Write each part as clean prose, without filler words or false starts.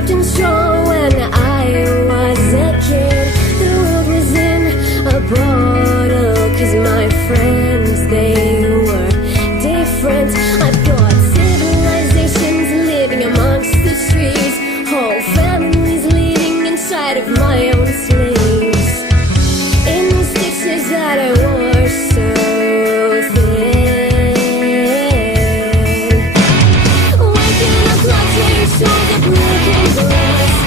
survived and strong when I was a kid. The world was in a bottle, 'cause my friends, they were different. I've got civilizations living amongst the trees, whole families leading inside of my own sleeves. In these stitches that I wore so thin, waking up, clutching shoulder, broken glass.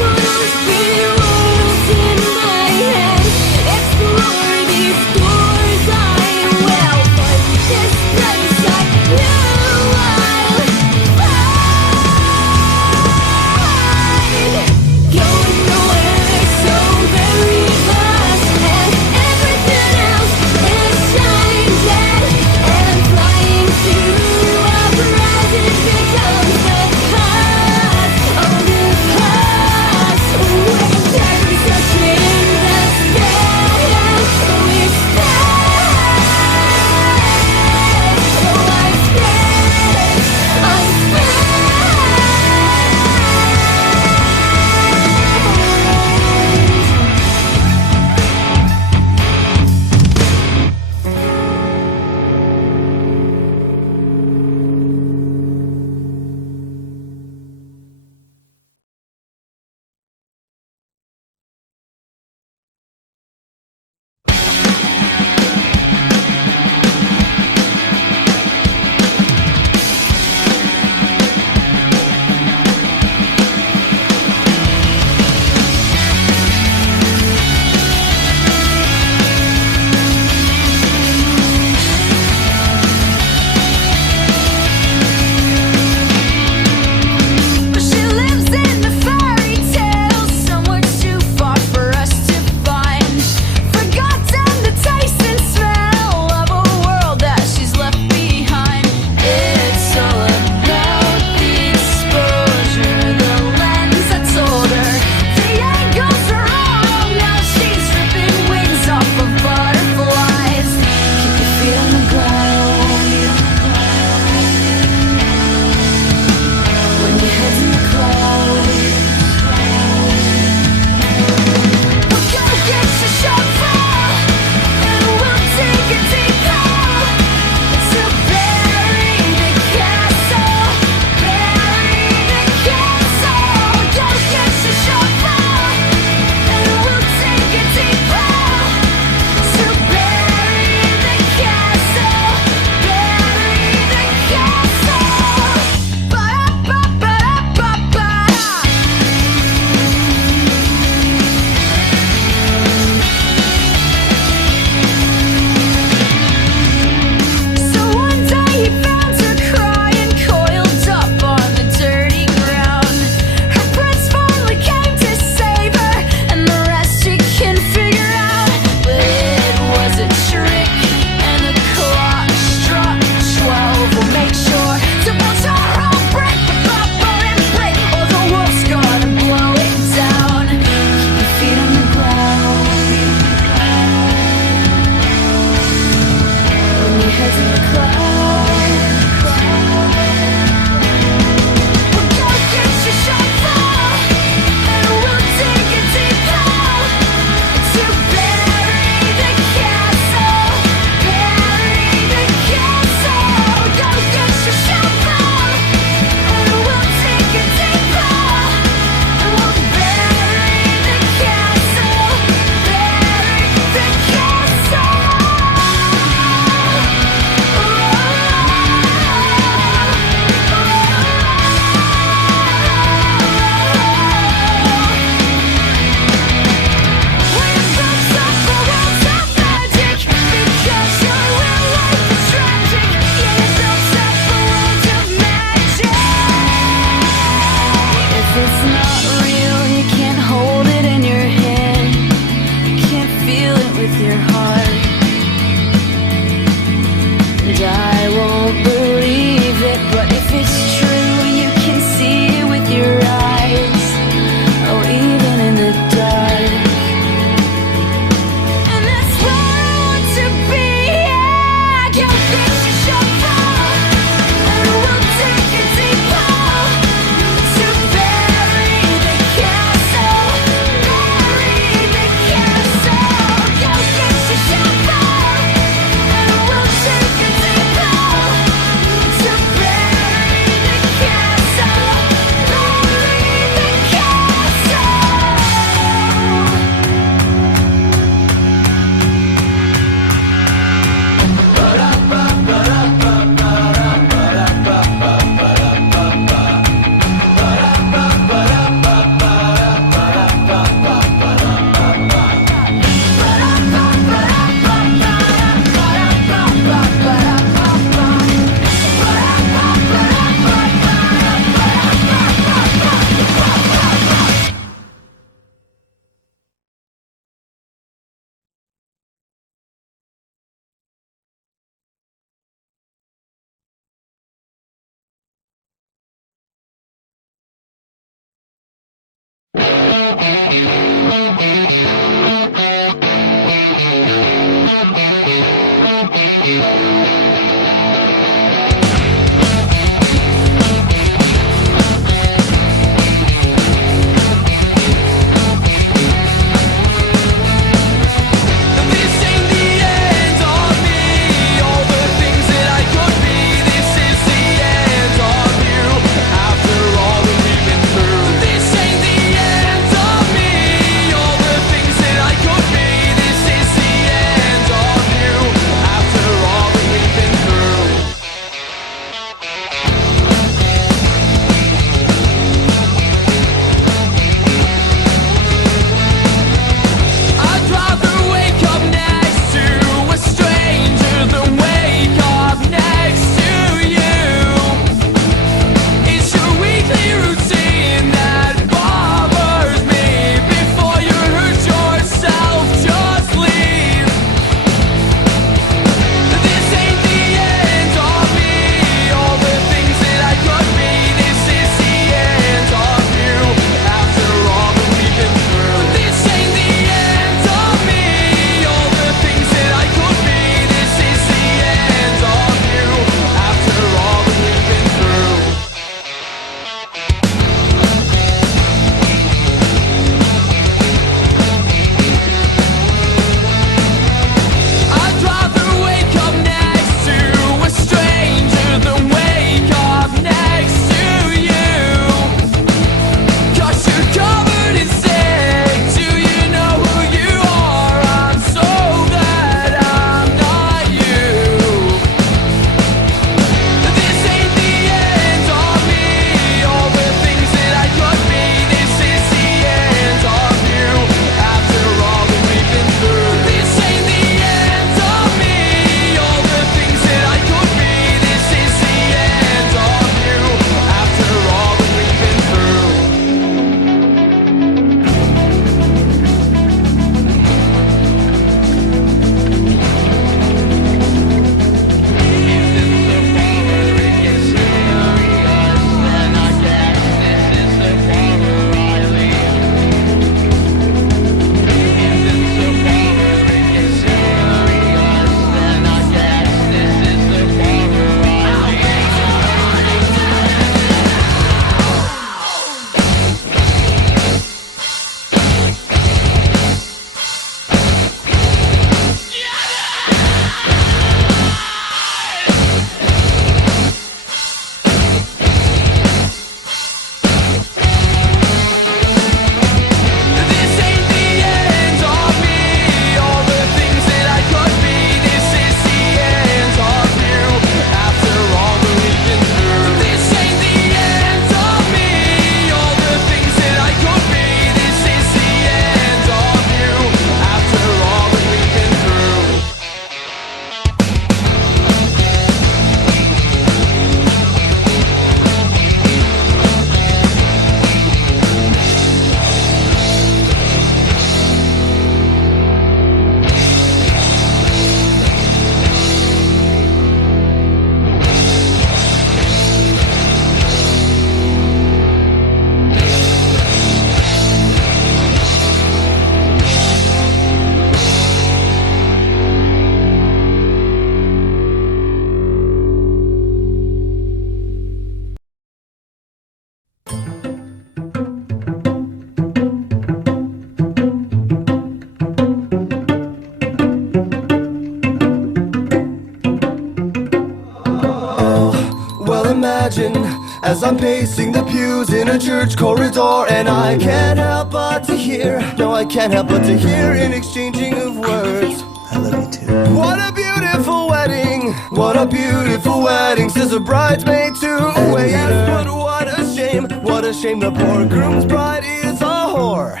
imagine as I'm pacing the pews in a church corridor, and I can't help but to hear, no, I can't help but to hear an exchanging of words. I love you too. What a beautiful wedding, what a beautiful wedding, says a bridesmaid to a waiter. Yes, but what a shame the poor groom's bride is a whore.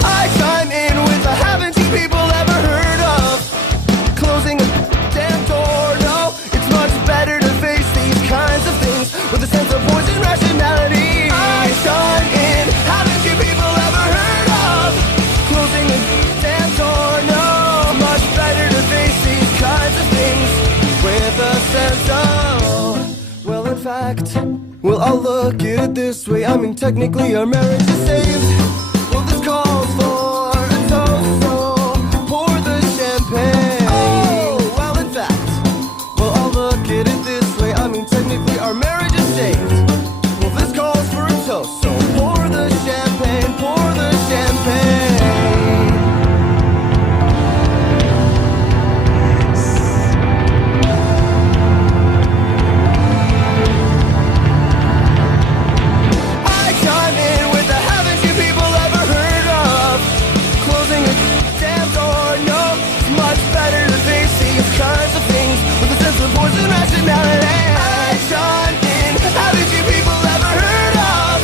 I chime in with a haven't you people ever heard of closing a damn door? No, it's much better to face these kinds of things with a sense of poise and rationality. I chime in, haven't you people ever heard of closing a damn door? No, it's much better to face these kinds of things with a sense of, well, in fact, well, I'll look at it this way. I mean, technically our marriage is saved. Well, this calls for a toast, so pour the champagne. Oh, well, in these kinds of things with a sense of force and rationality. I chime in. Haven't you people ever heard of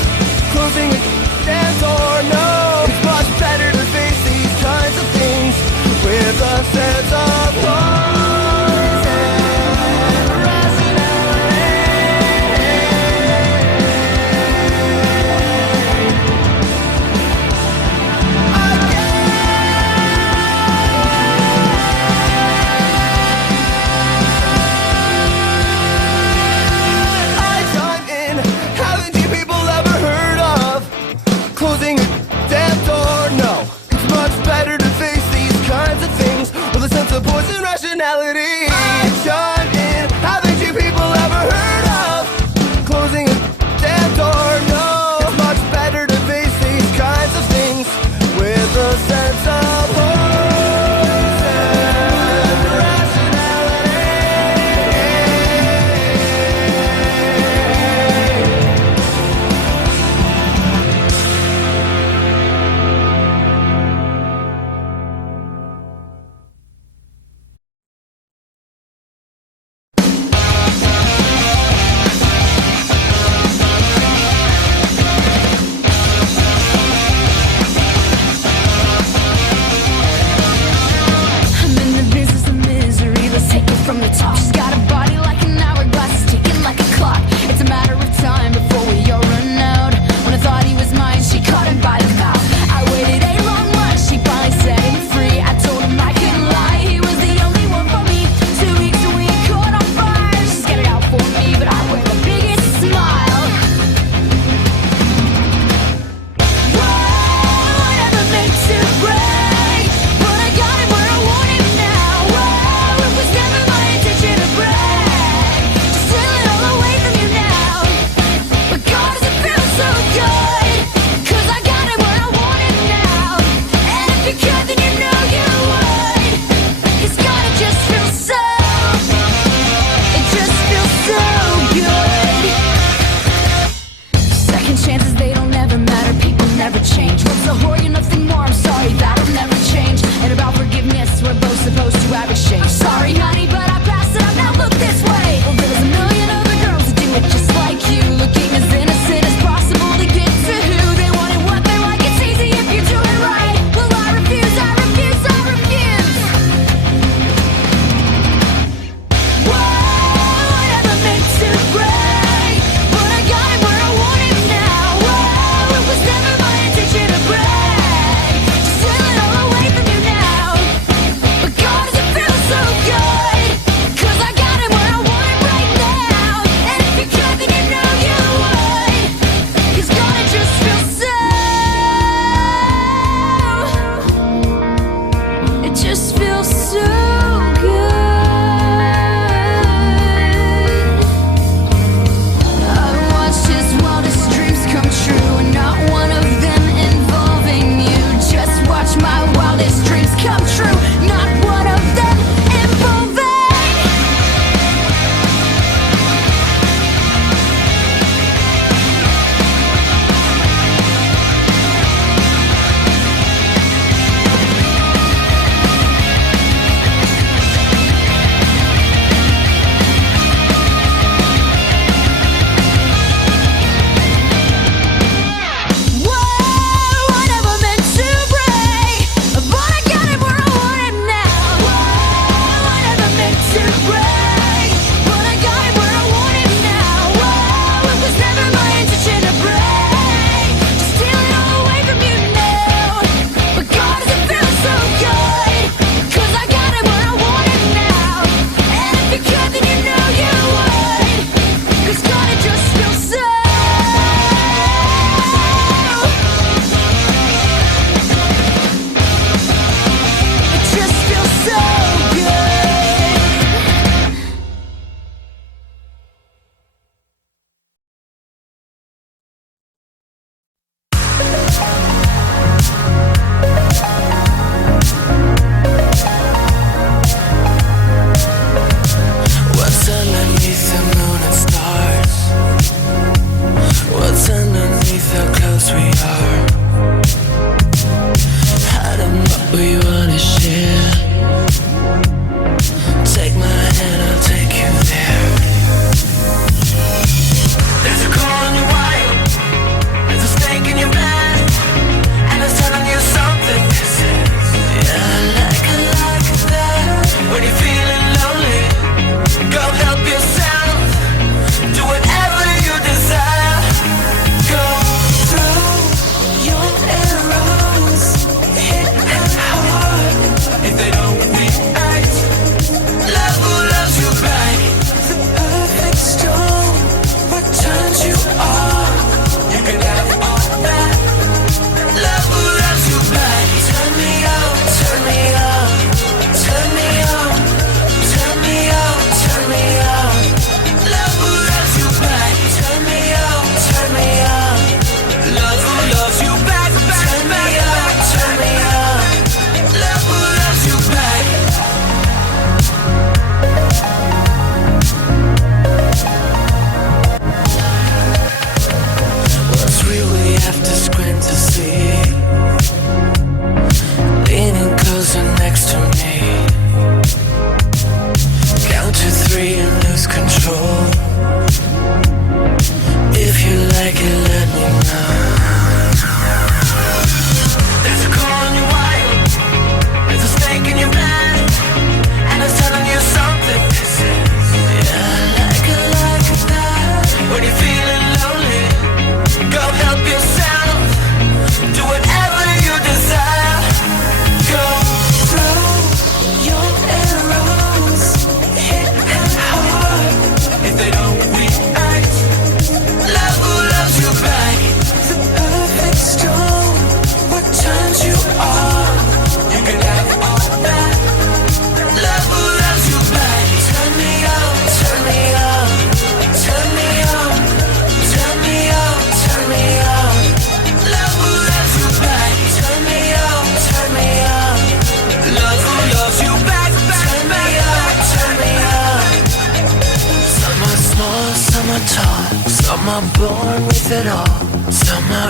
closing a damn door? No, it's much better to face these kinds of things with a sense of force and rationality. I chime in. Haven't you people ever heard of closing a damn door? No, it's much better to face these kinds of things with a sense of force and rationality. I chime in. Haven't you people ever heard of closing a damn door? No, it's much better to face these kinds of things with a sense of force and rationality. I'm born with it all. Summer